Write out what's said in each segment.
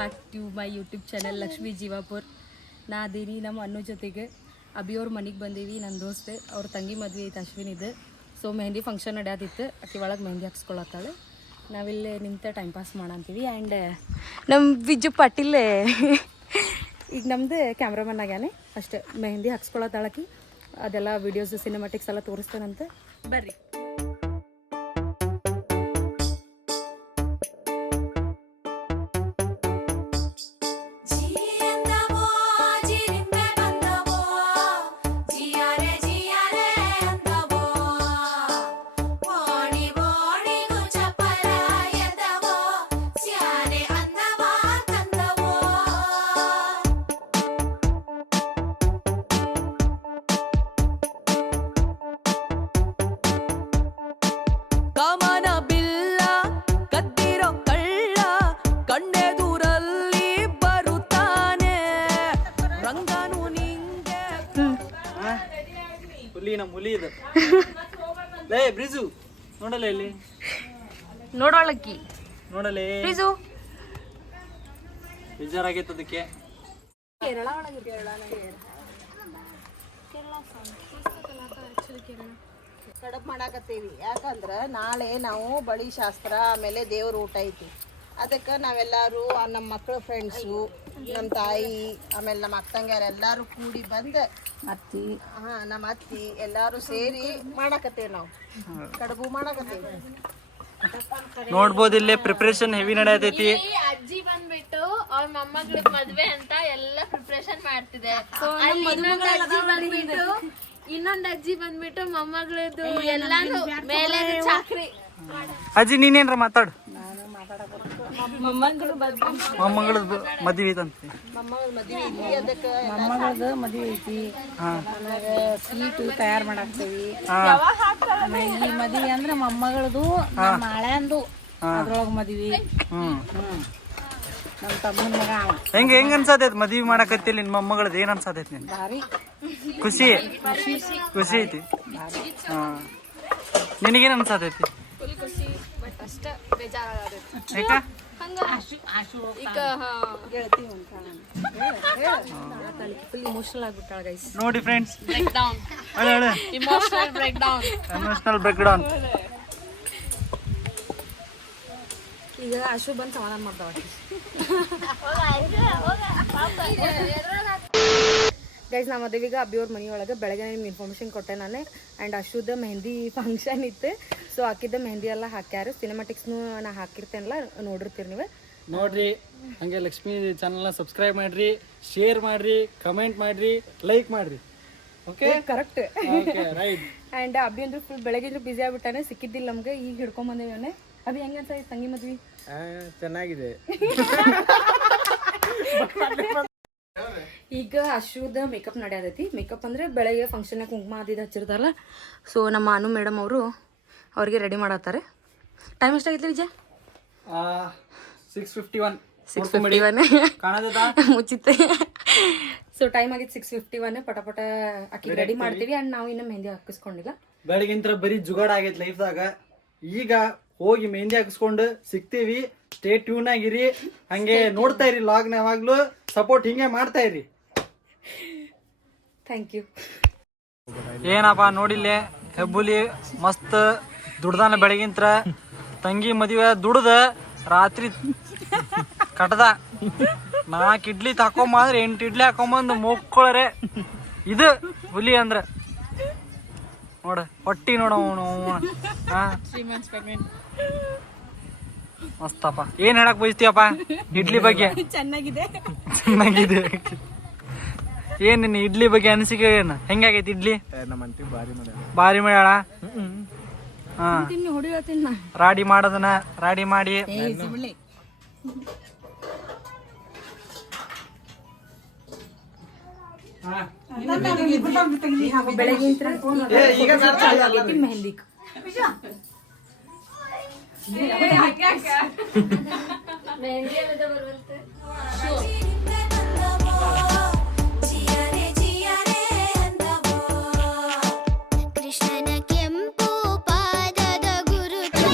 Back to my YouTube channel Lakshmi Jeevapur. ನಾ ಅದೀನಿ ನಮ್ಮ ಅಣ್ಣು ಜೊತೆಗೆ ಅಭಿಯವ್ರ ಮನೆಗೆ ಬಂದೀವಿ. ನನ್ನ ದೋಸ್ತೆ ಅವ್ರ ತಂಗಿ ಮದುವೆ ಐತೆ ಅಶ್ವಿನಿದು. ಸೊ ಮೆಹಂದಿ ಫಂಕ್ಷನ್ ನಡೆಯೋದಿತ್ತು. ಆಕೆ ಒಳಗೆ ಮೆಹಂದಿ ಹಾಕ್ಸ್ಕೊಳತ್ತಾಳೆ. ನಾವಿಲ್ಲೇ ನಿಂತ ಟೈಮ್ ಪಾಸ್ ಮಾಡಂತೀವಿ. ಆ್ಯಂಡ್ ನಮ್ಮ ಬಿಜು ಪಾಟೀಲ್ ಈಗ ನಮ್ಮದು ಕ್ಯಾಮ್ರಾಮನ್ ಆಗ್ಯಾನೆ. ಅಷ್ಟೇ ಮೆಹಂದಿ ಹಾಕ್ಸ್ಕೊಳತ್ತಾಳಕಿ. ಅದೆಲ್ಲ ವೀಡಿಯೋಸ್ ಸಿನಿಮಾಟಿಕ್ಸ್ ಎಲ್ಲ ತೋರಿಸ್ತಾನಂತೆ. ಬರ್ರಿ. ಹುಲಿ ಇದು ಲೇ ಬ್ರಿಜು ನೋಡಲ್ಲ ಇಲ್ಲಿ ನೋಡೋಳಕ್ಕಿ ನೋಡಲೇ ಬ್ರಿಜು ಬೇಜಾರಾಗೈತೆ ಅದಕ್ಕೆ. ಕೇರಳ ಕಡಬ್ ಮಾಡಾಕತ್ತೀವಿ. ಯಾಕಂದ್ರೆ ನಾಳೆ ನಾವು ಬಳಿ ಶಾಸ್ತ್ರ ಆಮೇಲೆ ದೇವ್ರ ಊಟ ಐತಿ. ಅದಕ್ಕೆ ನಾವೆಲ್ಲರೂ ನಮ್ಮ ಮಕ್ಕಳ ಫ್ರೆಂಡ್ಸು, ನಮ್ಮ ತಾಯಿ, ಆಮೇಲೆ ನಮ್ಮ ಅಕ್ಕಂಗ್ಯಾರ ಎಲ್ಲರೂ ಕೂಡಿ ಬಂದು ಅತ್ತಿ ನಮ್ಮ ಅತ್ತಿ ಎಲ್ಲರೂ ಸೇರಿ ಮಾಡಾಕತ್ತೇವಿ. ನಾವು ಕಡಬು ಮಾಡಾಕತ್ತೇವಿ. ನೋಡ್ಬೋದು ಇಲ್ಲೇ ಪ್ರಿಪರೇಷನ್ ಹೆವಿ ನಡೆಯತೈತಿ. ಅಜ್ಜಿ ಬಂದ್ಬಿಟ್ಟು ಅವ್ರ ಮೊಮ್ಮಗಳ ಮದ್ವೆ ಅಂತ ಎಲ್ಲ ಪ್ರಿಪರೇಷನ್ ಮಾಡ್ತಿದೆ. ಇನ್ನೊಂದ್ ಅಜ್ಜಿ ಬಂದ್ಬಿಟ್ಟು ಮೊಮ್ಮಗಳದ್ದು ಎಲ್ಲಾನು ಮೇಲೆ ಚಾಕ್ರಿ. ಅಜ್ಜಿ ನೀನೇನ್ರ ಮಾತಾಡು. ಮೊಮ್ಮಗಳು ಮೊಮ್ಮಗಳದ್ದು ಮದುವೆ ಐತಂತೆ. ಮೊಮ್ಮಗಳದ್ದು ಮದುವೆ ಐತಿ. ಆಮೇಲೆ ಸ್ವೀಟ್ ತಯಾರು ಮಾಡಾಕ್ತೇವಿ. ಆಮೇಲೆ ಈ ಮದುವೆ ಅಂದ್ರೆ ಮೊಮ್ಮಗಳದು ನಮ್ಮ ಹಳೆಂದು ಅದ್ರೊಳಗ ಮದುವೆ. ನಮ್ಮ ತಮ್ಮನ ಮಗ ಅವ. ಹೆಂಗ ಅನ್ಸತೈತಿ ಮದ್ವಿ ಮಾಡಕತ್ತಿಲ್ಲ ನಿನ್ ಮೊಮ್ಮಗಳದ್ ಏನ್ ಅನ್ಸತೈತಿ ನಿನ್? ಭಾರಿ ಖುಷಿ ಐತಿ. ನಿನಗೇನ್ ಅನ್ಸತೈತಿ? ಅಷ್ಟ ಬೇಜಾರಾಗತ್ತೆ. ಯಾಕ? ಫುಲ್ ಇಮೋಷನಲ್ ಆಗ್ಬಿಟ್ಟಾಳ ಗೈಸ್. ನೋಡಿ friends, break down, emotional break down. ಈಗ ಅಶು ಬಂದು ಸಮಾಧಾನ ಮಾಡ್ತಾವ. ಗೈಸ್, ನಾ ಮದುವೆಗೆ ಅಬ್ಬಿಯವ್ರ ಮನೆಯೊಳಗೆ ಬೆಳಗ್ಗೆ ನಿಮ್ಗೆ ಇನ್ಫಾರ್ಮೇಷನ್ ಕೊಟ್ಟೆ ನಾನೇ. ಆ್ಯಂಡ್ ಅಶುದ ಮೆಹಂದಿ ಫಂಕ್ಷನ್ ಇತ್ತು. ಸೊ ಹಾಕಿದ್ದ ಮೆಹಂದಿ ಎಲ್ಲ ಹಾಕ್ಯಾರ. ಸಿನಿಮಾಟಿಕ್ಸ್ನು ನಾ ಹಾಕಿರ್ತೇನಲ್ಲ, ನೋಡಿರ್ತೀರಿ ನೀವು. ನೋಡ್ರಿ, ಹಂಗೆ ಲಕ್ಷ್ಮೀ ಚಾನಲ್ನ ಸಬ್ಸ್ಕ್ರೈಬ್ ಮಾಡ್ರಿ, ಶೇರ್ ಮಾಡ್ರಿ, ಕಮೆಂಟ್ ಮಾಡ್ರಿ, ಲೈಕ್ ಮಾಡ್ರಿ. Okay, correct. ರೈಟ್. ಆ್ಯಂಡ್ ಅಬ್ಬಿ ಅಂದ್ರೆ ಫುಲ್ ಬೆಳಗ್ಗೆ ಬಿಸಿ ಆಗ್ಬಿಟ್ಟಾನೆ, ಸಿಕ್ಕಿದ್ದಿಲ್ಲ ನಮ್ಗೆ. ಈಗ ಹಿಡ್ಕೊಂಬಂದೇವನೆ. ಅಭಿ ಹೆಂಗ ಅನ್ಸ ತಂಗಿ ಮದ್ವಿ? ಚೆನ್ನಾಗಿದೆ. ಈಗ ಅಶುದ ಮೇಕಪ್ ನಡೆಯತೈತಿ. ಮೇಕಪ್ ಅಂದ್ರೆ ಬೆಳಗ್ಗೆ ಫಂಕ್ಷನ್ ಕುಂಕುಮ ಅದಿದ್ದು ಹಚ್ಚಿರ್ತಾರಲ್ಲ. ಸೊ ನಮ್ಮ ಅನು ಮೇಡಮ್ ಅವರು ಅವ್ರಿಗೆ ರೆಡಿ ಮಾಡತ್ತಾರೆ. ಟೈಮ್ ಎಷ್ಟಾಗೈತಿ ವಿಜಯ್? 6:51 ಮುಚ್ಚಿತ್ತೆ. ಸೊ ಟೈಮ್ ಆಗಿತ್ತು 6:51. ಪಟ ಅಕ್ಕಿ ರೆಡಿ ಮಾಡ್ತೀವಿ. ಅಂಡ್ ನಾವು ಇನ್ನು ಮೆಹಂದಿ ಹಾಕಿಸ್ಕೊಂಡಿಲ್ಲ. ಬೆಳಗಿಂತ್ರ ಬರೀ ಜುಗಾಡ್ ಆಗೈತಿ ಲೈಫ್ದಾಗ. ಈಗ ಹೋಗಿ ಮೆಹಂದಿ ಹಾಕಿಸ್ಕೊಂಡು ಸಿಗ್ತೀವಿ. ಸ್ಟೇ ಟ್ಯೂನ್ ಆಗಿರಿ, ಹಂಗೆ ನೋಡ್ತಾ ಇರಿ ಲಾಗ್ನ. ಯಾವಾಗ್ಲೂ ಸಪೋರ್ಟ್ ಹಿಂಗೆ ಮಾಡ್ತಾ ಇರಿ. Thank you. ಏನಪ್ಪ ನೋಡಿಲ್ಲೇ ಹೆಬ್ಬುಲಿ ಮಸ್ತ್ ದುಡ್ದಾನ. ಬೆಳಗಿಂತ್ರ ತಂಗಿ ಮದುವೆ ದುಡ್ದ ರಾತ್ರಿ ಕಟ್ಟದ 4 ಇಡ್ಲಿ ತಕೊಂಬಂದ್ರೆ 8 ಇಡ್ಲಿ ಹಾಕೊಂಬಂದು ಮುಕ್ಕೊಳರೆ. ಇದು ಹುಲಿ ಅಂದ್ರ ನೋಡ ಹೊಟ್ಟಿ ನೋಡ. ಮಸ್ತಪ್ಪ. ಏನ್ ಹೇಳಕ್ ಬಯಸ್ತೀಯಪ್ಪ ಇಡ್ಲಿ ಬಗ್ಗೆ? ಚೆನ್ನಾಗಿದೆ. ಏನ್ ನಿನ್ನ ಇಡ್ಲಿ ಬಗ್ಗೆ ಅನಿಸಿಕೆ ಏನು? ಹೆಂಗಾಗೈತಿ ಇಡ್ಲಿ? ಭಾರಿ ಮಾಡ್ಯಾಳ. ರಾಡಿ ಮಾಡೋದನ್ನ ರಾಡಿ ಮಾಡಿ ಬೆಳಗ್ಗೆ ಮೆಹಂದಿ ಕೃಷ್ಣನ ಕೆಂಪು ಪಾದದ ಗುರುತು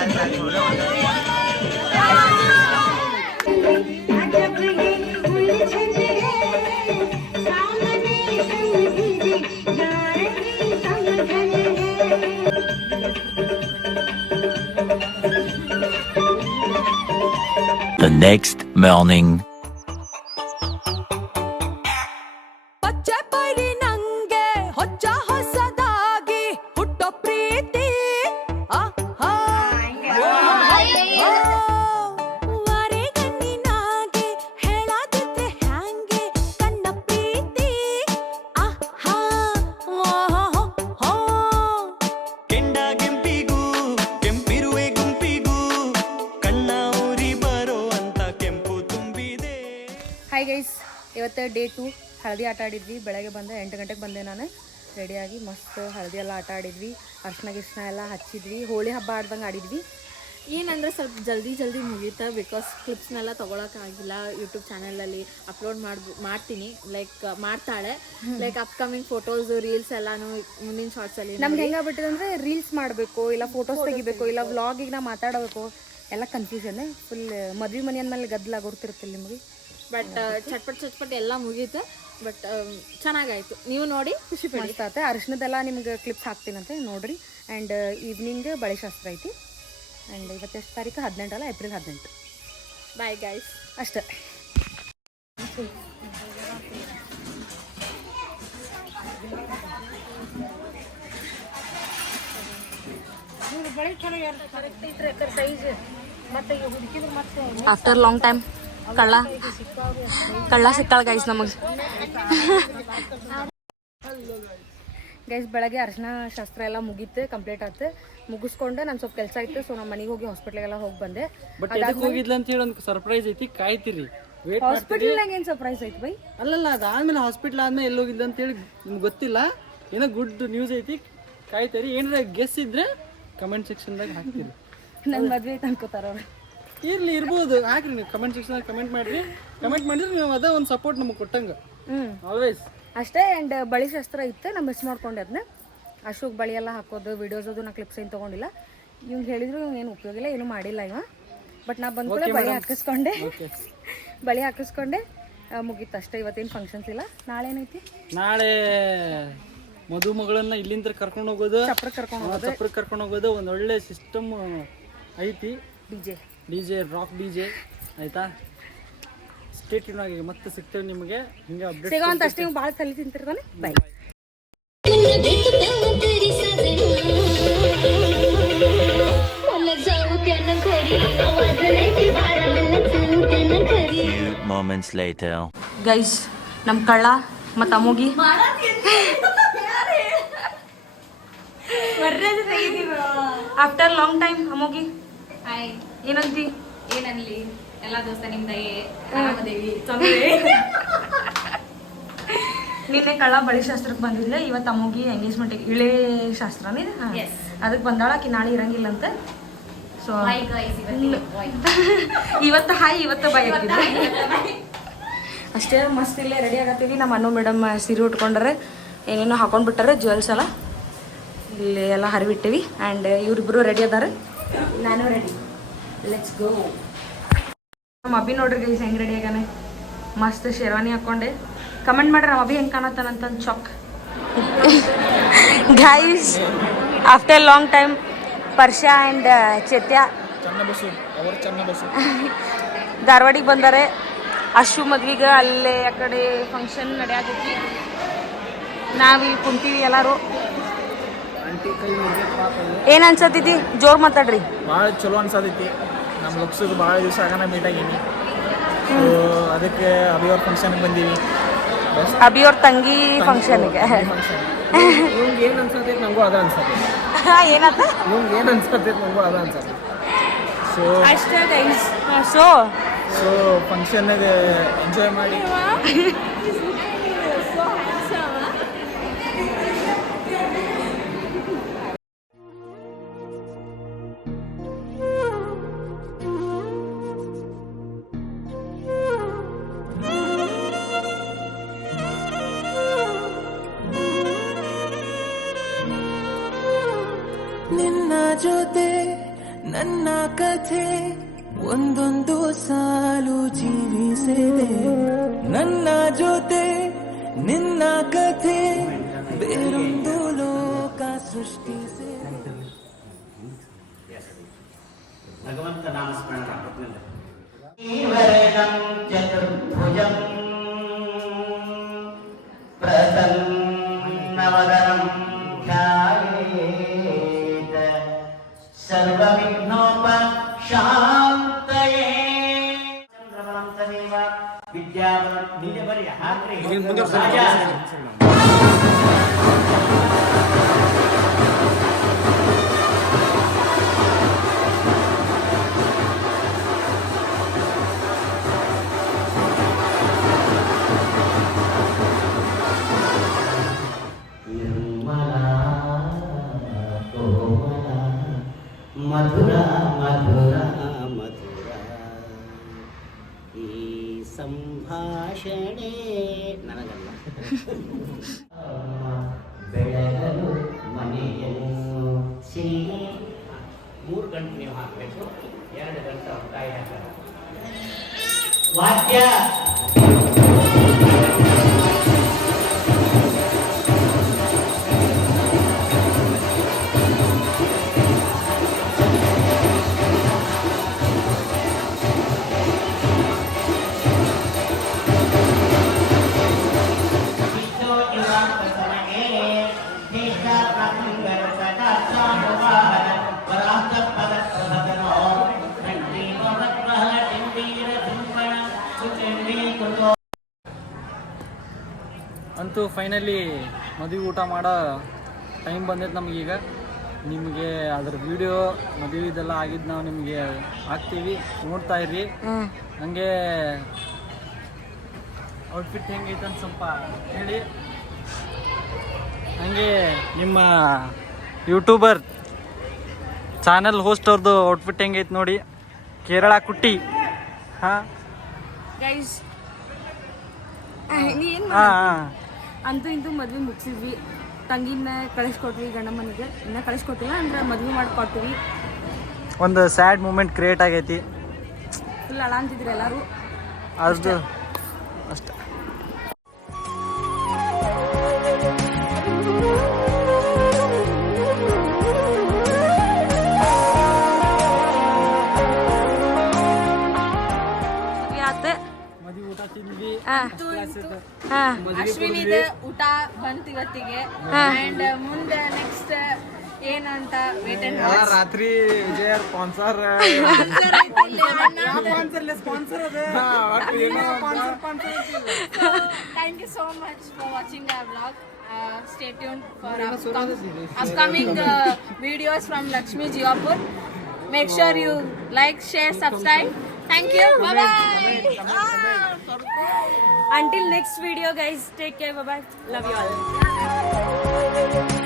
The next morning. ಪಚ್ಚೆ ಪೈರಿ ನಂಗೆ ಹೊಚ್ಚ ಹೊಸದಾಗಿ ಹುಟ್ಟೋ ಪ್ರೀತಿ ವಾರೆಗಣ್ಣಿನಾಗೆ ಹೇಳದಿದ್ರೆ ಹ್ಯಾಂಗೆ ಕಣ್ಣ ಪ್ರೀತಿ ಕೆಂಡ ಕೆಂಪಿಗೂ ಕೆಂಪಿರುವೆ ಗುಂಪಿಗೂ ಕಣ್ಣ ಊರಿ ಬರೋ ಅಂತ ಕೆಂಪು ತುಂಬಿದೆ. ಹಾಯ್ ಗೈಸ್, ಇವತ್ತು ಡೇ 2 ಹಳದಿ ಆಟ ಆಡಿದ್ವಿ. ಬೆಳಗ್ಗೆ ಬಂದೆ 8 ಗಂಟೆಗೆ ಬಂದೆ ನಾನು ರೆಡಿಯಾಗಿ. ಮಸ್ತ್ ಹಳದಿ ಎಲ್ಲ ಆಟ ಆಡಿದ್ವಿ, ಅರ್ಶಿನ ಗಿರ್ಶಿನ ಎಲ್ಲ ಹಚ್ಚಿದ್ವಿ, ಹೋಳಿ ಹಬ್ಬ ಆಡ್ದಂಗೆ ಆಡಿದ್ವಿ. ಏನಂದ್ರೆ ಸ್ವಲ್ಪ ಜಲ್ದಿ ಮುಗೀತಾ, ಬಿಕಾಸ್ ಕ್ಲಿಪ್ಸ್ನೆಲ್ಲ ತೊಗೊಳಕ್ಕಾಗಿಲ್ಲ. ಯೂಟ್ಯೂಬ್ ಚಾನಲಲ್ಲಿ ಅಪ್ಲೋಡ್ ಮಾಡ್ತೀನಿ, ಲೈಕ್ ಮಾಡ್ತಾಳೆ. ಲೈಕ್ ಅಪ್ಕಮಿಂಗ್ ಫೋಟೋಸ್ ರೀಲ್ಸ್ ಎಲ್ಲಾನು ಮುಂದಿನ ಶಾರ್ಟ್ಸಲ್ಲಿ ನಮ್ಗೆ ಹೆಂಗಾಗ್ಬಿಟ್ಟಿದೆ ಅಂದರೆ ರೀಲ್ಸ್ ಮಾಡಬೇಕು, ಇಲ್ಲ ಫೋಟೋಸ್ ತೆಗಿಬೇಕು, ಇಲ್ಲ ವ್ಲಾಗಿಗೆ ನಾ ಮಾತಾಡಬೇಕು, ಎಲ್ಲ ಕನ್ಫ್ಯೂಷನ್. ಫುಲ್ ಮದ್ವೆ ಮನೆ ಅಂದಮೇಲೆ ಗದ್ದಲ ಗೊತ್ತಿರುತ್ತಿಲ್ಲ ನಿಮಗೆ. ಬಟ್ ಚಟ್ಪಟ್ ಎಲ್ಲ ಮುಗೀತು. ಬಟ್ ಚೆನ್ನಾಗಾಯ್ತು, ನೀವು ನೋಡಿ ಖುಷಿ ಪಡಿ. ಆಗುತ್ತೆ. ಅರಿಶಿನದೆಲ್ಲ ನಿಮ್ಗೆ ಕ್ಲಿಪ್ಸ್ ಹಾಕ್ತೀನಂತೆ ನೋಡ್ರಿ. ಆ್ಯಂಡ್ ಈವ್ನಿಂಗ್ ಬಳೆ ಶಾಸ್ತ್ರ ಐತಿ. ಆ್ಯಂಡ್ ಇವತ್ತೆಷ್ಟು ತಾರೀಕು? 18 ಅಲ್ಲ, ಏಪ್ರಿಲ್ 18. Bye guys. ಅಷ್ಟೇ. ಆಫ್ಟರ್ ಲಾಂಗ್ ಟೈಮ್ ಕಳ್ಳ ಸಿಕ್ಕಾಳ ಗೈಸ್ ನಮಗೆ. ಗೈಸ್ ಬೆಳಗ್ಗೆ ಅರ್ಶಿನ ಶಾಸ್ತ್ರ ಎಲ್ಲ ಮುಗೀತು, ಕಂಪ್ಲೀಟ್ ಆಯ್ತು. ಮುಗಿಸ್ಕೊಂಡೆ ನಾನು ಸ್ವಲ್ಪ ಕೆಲಸ ಇತ್ತು, ಸೊ ನಮ್ಮ ಮನೆಗೆ ಹೋಗಿ ಹಾಸ್ಪಿಟ್ಲಿಗೆಲ್ಲ ಹೋಗಿ ಬಂದೆ. ಬಟ್ ಎದಕ್ಕೆ ಹೋಗಿದ್ಲ ಅಂತ ಹೇಳಿ ಒಂದು ಸರ್ಪ್ರೈಸ್ ಐತಿ, ಕಾಯ್ತಿರಿ. ವೇಟ್ ಹಾಸ್ಪಿಟಲ್ನಾಗ ಏನು ಸರ್ಪ್ರೈಸ್ ಐತಿ ಬೈ? ಅಲ್ಲಲ್ಲ, ಅದಾದ್ಮೇಲೆ ಹಾಸ್ಪಿಟ್ಲ್ ಆದ್ಮೇಲೆ ಎಲ್ಲಿ ಹೋಗಿದ್ಲ ಅಂತ ಹೇಳಿ ನಿಮ್ಗೆ ಗೊತ್ತಿಲ್ಲ. ಏನೋ ಗುಡ್ ನ್ಯೂಸ್ ಐತಿ, ಕಾಯ್ತೀರಿ. ಏನಾರ ಗೆಸ್ ಇದ್ರೆ ಕಮೆಂಟ್ ಸೆಕ್ಷನ್ದಾಗ ಹಾಕ್ತೀರಿ. ನನ್ನ ಮದುವೆ ಐತೆ ಅನ್ಕೋತಾರ ಅವ್ರು. ಇರ್ಬೋದು, ಹಾಕ್ರಿ ನೀವು ಕಮೆಂಟ್ ಸೆಕ್ಷನ್ ಕಮೆಂಟ್ ಮಾಡಿರಿ. ಕಮೆಂಟ್ ಮಾಡಿದ್ರೆ ನೀವು ಅದೇ ಒಂದು ಸಪೋರ್ಟ್ ನಮಗೆ ಕೊಟ್ಟಂಗೆ ಆಲ್ವೇಸ್ ಅಷ್ಟೇ. ಆ್ಯಂಡ್ ಬಳಿ ಶಾಸ್ತ್ರ ಇತ್ತು, ನಾ ಮಿಸ್ ಮಾಡ್ಕೊಂಡೆ ಅದನ್ನ. ಅಶೋಕ್ ಬಳಿ ಎಲ್ಲ ಹಾಕೋದು, ವಿಡಿಯೋಸ್ ಅದು ನಾ ಕ್ಲಿಪ್ಸ್ ಏನು ತೊಗೊಂಡಿಲ್ಲ. ಇವ್ಗೆ ಹೇಳಿದ್ರು ಇವ್ನು ಏನು ಉಪಯೋಗ ಇಲ್ಲ, ಏನು ಮಾಡಿಲ್ಲ ಇವ. ಬಟ್ ನಾ ಬಂದ್ಕೂಡೆ ಬಳಿ ಹಾಕಿಸ್ಕೊಂಡೆ, ಬಳಿ ಹಾಕಿಸ್ಕೊಂಡೆ, ಮುಗೀತು ಅಷ್ಟೇ. ಇವತ್ತೇನು ಫಂಕ್ಷನ್ಸ್ ಇಲ್ಲ. ನಾಳೆ ಏನೈತಿ? ನಾಳೆ ಮದುಮಗಳನ್ನ ಇಲ್ಲಿಂದ ಕರ್ಕೊಂಡು ಹೋಗೋದು, ಚಪ್ರಕ್ಕೆ ಕರ್ಕೊಂಡು ಹೋಗೋದು. ಒಂದು ಒಳ್ಳೆ ಸಿಸ್ಟಮ್ ಐತಿ. ಡಿಜೆ ರಾಕ್ ಡಿಜೆ ಆಯ್ತಾ. ಸ್ಟೇಟ್ ಆಗಿ ಮತ್ತೆ ಸಿಗ್ತೇವೆ ನಿಮಗೆ. ಹಿಂಗೆ ಅಪ್ಡೇಟ್ ಸಿಗೋಂತ ಅಷ್ಟೇ. ಭಾಳ ತಲೆ ತಿಂತಿರ್ತಾನೆ. ಬೈ. Few moments later. ಗೈಸ್, ನಮ್ಮ ಕಳ್ಳ ಮತ್ತು ಅಮ್ಮುಗಿ ಆಫ್ಟರ್ ಲಾಂಗ್ ಟೈಮ್. ಅಮ್ಮುಗಿ ಏನಂತಿ? ಏನನ್ಲಿ, ಎಲ್ಲ ದೋಸ್ತ ನಿಮ್ ದಯೆ, ಆರಾಮದೇವಿ. ನಿನ್ನೆ ಕಳ್ಳ ಬಳಿ ಶಾಸ್ತ್ರಕ್ಕೆ ಬಂದಿದ್ಲೆ. ಇವತ್ತು ಅಮ್ಮುಗಿ ಎಂಗೇಜ್ಮೆಂಟ್ ಇಳೆ ಶಾಸ್ತ್ರನೇ, ಅದಕ್ಕೆ ಬಂದಾಳ. ಆಕಿ ನಾಳೆ ಇರಂಗಿಲ್ಲ ಅಂತ. ಸೊ ಇವತ್ತು ಹಾಯ್, ಇವತ್ತು ಬೈ ಹಾಕಿದ್ವಿ ಅಷ್ಟೇ. ಮಸ್ತ್ ಇಲ್ಲೇ ರೆಡಿ ಆಗತ್ತೀವಿ. ನಮ್ಮ ಅನ್ನು ಮೇಡಮ್ ಸೀರೆ ಉಟ್ಕೊಂಡ್ರೆ, ಏನೇನೋ ಹಾಕೊಂಡ್ಬಿಟ್ಟಾರೆ, ಜ್ಯುವೆಲ್ಸ್ ಎಲ್ಲ ಇಲ್ಲಿ ಎಲ್ಲ ಹರಿಬಿಟ್ಟಿವಿ. ಆ್ಯಂಡ್ ಇವರಿಬ್ಬರು ರೆಡಿ ಅದಾರೆ, ನಾನು ರೆಡಿ. Let's go. ನಮ್ಮ ಅಭಿ ನೋಡ್ರಿ ಗೈಸ್ ಹೆಂಗೆ ರೆಡಿ ಆಗಾನೆ. ಮಸ್ತ್ ಶೇರ್ವಾನಿ ಹಾಕ್ಕೊಂಡೆ. ಕಮೆಂಟ್ ಮಾಡ್ರಿ ನಮ್ಮ ಅಭಿ ಹೆಂಗೆ ಕಾಣತ್ತಾನಂತ. Shock guys, after long time Parsha and Chetya ಧಾರವಾಡಿಗೆ ಬಂದಾರೆ. ಅಶು ಮದ್ವಿಗೆ ಅಲ್ಲೇ ಆ ಕಡೆ ಫಂಕ್ಷನ್ ನಡೆಯತೈತಿ. ನಾವಿಲ್ಲಿ ಕುಂತೀವಿ ಎಲ್ಲರೂ. ಏನ್ ಅನ್ಸತೈತಿ? ಜೋರ್ ಮಾತಾಡ್ರಿ. ಭಾಳ ಚಲೋ ಅನ್ಸತೈತಿ. ನಮ್ಮ ಲುಕ್ಸಿಗೆ ಭಾಳ ದಿವಸ ಆಗಾನ ಮೀಟ್ ಆಗೀನಿ. ಅದಕ್ಕೆ ಅಭಿಯವ್ರ ಫಂಕ್ಷನ್ಗೆ ಬಂದೀವಿ. ಅಭಿಯವ್ರ ತಂಗಿ ಫಂಕ್ಷನ್ಗೆ. ಇವ್ಗೆ ಏನು ಅನ್ಸತೈತಿ ನಂಗೂ ಅದ ಅನ್ಸತೈತಿ. ಏನತ್ತ? ಇವ್ಗೆ ಏನು ಅನ್ಸತೈತಿ ನಂಗೂ ಅದ ಅನ್ಸತೈತಿ. ಸೊ ಅಷ್ಟೇ ಗೈಸ್. ಸೊ ಫಂಕ್ಷನ್ಗೆ ಎಂಜಾಯ್ ಮಾಡಿ. ನಿನ್ನ ಜೊತೆ ನನ್ನ ಕಥೆ ಒಂದೊಂದು ಸಾಲು ಜೀವಿಸಿದೆ ನನ್ನ ಜೊತೆ ನಿನ್ನ ಕಥೆ ಬೇರೊಂದು ಲೋಕ ಸೃಷ್ಟಿಸಿದೆ. ಭಗವಂತ ನಾಮಸ್ಮರಣ ವರದಂ ಚತುರ್ಭುಜಂ ಪ್ರಸನ್ನವದನಂ ಧ್ಯಾಯೇತ್ ಸರ್ವವಿಘ್ನೋಪಶಾಂತಯೇ ಚಂದ್ರಬಲಂ ತದೇವ ವಿದ್ಯಾಬಲಂ ನಿಜ ಬರಿಯ ಹಾಕ್ರಿ ಮಧುರ ಮಧುರ ಮಧುರ ಈ ಸಂಭಾಷಣೆ ನನಗಲ್ಲ ಬೆಳಗಲು ಮನೆಯನ್ನು ಸಿಹಿ 3 ಗಂಟೆ ನೀವು ಹಾಕಬೇಕು 2 ಗಂಟೆ ಕಾಯಿ ಹಾಕಬೇಕು ವಾದ್ಯ ಅಂತೂ ಫೈನಲಿ ಮದುವೆ ಊಟ ಮಾಡೋ ಟೈಮ್ ಬಂದೈತೆ ನಮಗೀಗ. ನಿಮಗೆ ಅದ್ರ ವಿಡಿಯೋ ಮದುವೆದೆಲ್ಲ ಆಗಿದ್ದು ನಾವು ನಿಮಗೆ ಹಾಕ್ತೀವಿ, ನೋಡ್ತಾ ಇರ್ರಿ. ಹಂಗೆ ಔಟ್ಫಿಟ್ ಹೆಂಗೈತೆ ಅಂತ ಸ್ವಲ್ಪ ಹೇಳಿ. ಹಂಗೆ ನಿಮ್ಮ ಯೂಟ್ಯೂಬರ್ ಚಾನಲ್ ಹೋಸ್ಟ್ ಅವ್ರದ್ದು ಔಟ್ಫಿಟ್ ಹೆಂಗೈತೆ ನೋಡಿ. ಕೇರಳ ಕುಟ್ಟಿ. ಹಾಂ ಗೈಸ್ ಅಂತೂ ಇಂತೂ ಮದ್ವೆ ಮುಗಿಸಿದ್ವಿ. ತಂಗಿನ ಕಳಿಸ್ಕೊಟ್ವಿ ಗಂಡ ಮನೆಗೆ. ಇನ್ನೂ ಕಳಿಸ್ಕೊಟ್ಟಿಲ್ಲ ಅಂದ್ರೆ ಮದ್ವೆ ಮಾಡಿಕೊಡ್ತೀವಿ. ಒಂದು ಸ್ಯಾಡ್ ಮೂಮೆಂಟ್ ಕ್ರಿಯೇಟ್ ಆಗೈತಿ. ಫುಲ್ ಅಳ ಅಂತಿದ್ರು ಎಲ್ಲರೂ. ಅದು ಅಷ್ಟೇ. ಮದುವೆ ಊಟ ತಿಂದ್ವಿ. ಅಶ್ವಿನಿದ ಊಟ ಬಂತು ಇವತ್ತಿಗೆ. ಅಂಡ್ ಮುಂದೆ ನೆಕ್ಸ್ಟ್ ಏನಂತ ವೇಟ್ ಅಂಡ್ ವಾಚ್. ರಾತ್ರಿ ವಿಜಯ sponsor Thank you so much for watching our vlog. Stay tuned for upcoming videos from Lakshmi Jivapur. Make sure you like, share, subscribe. Thank you. Bye bye. Until next video guys, take care. Bye bye. Love you all.